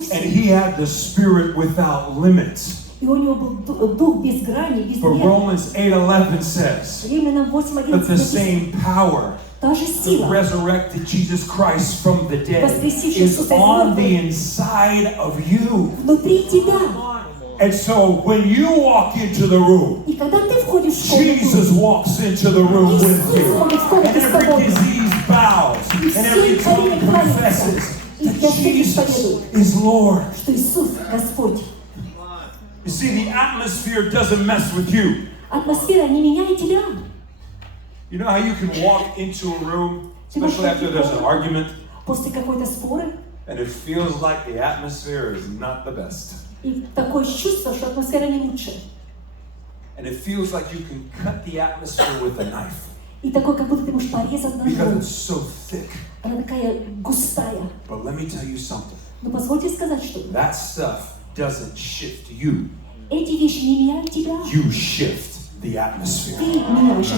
And he had the spirit without limits. И у него был дух без грани, без For меры. Romans 8:11 says Римлянам 8:11 that the написано, same power та же that сила, resurrected Jesus Christ from the dead воскресивший is Иисуса из on мертвых, the inside of you. внутри тебя. And so when you walk into the room, И когда ты входишь в Jesus комнату, walks into the room with you. And every disease bows, and every tongue confesses that Jesus is Lord. что Иисус Господь. You see, the atmosphere doesn't mess with you. Атмосфера не меняет тебя. You know how you can walk into a room, especially after there's an argument, После какой-то споры, and it feels like the atmosphere is not the best. и такое чувство, что атмосфера не лучше. And it feels like you can cut the atmosphere with a knife И такое, как будто ты можешь порезать because ножом. it's so thick. Она такая густая. But let me tell you something. Но позвольте сказать, что That stuff doesn't shift you. эти вещи не меняют тебя. You shift the atmosphere. Ты меняешь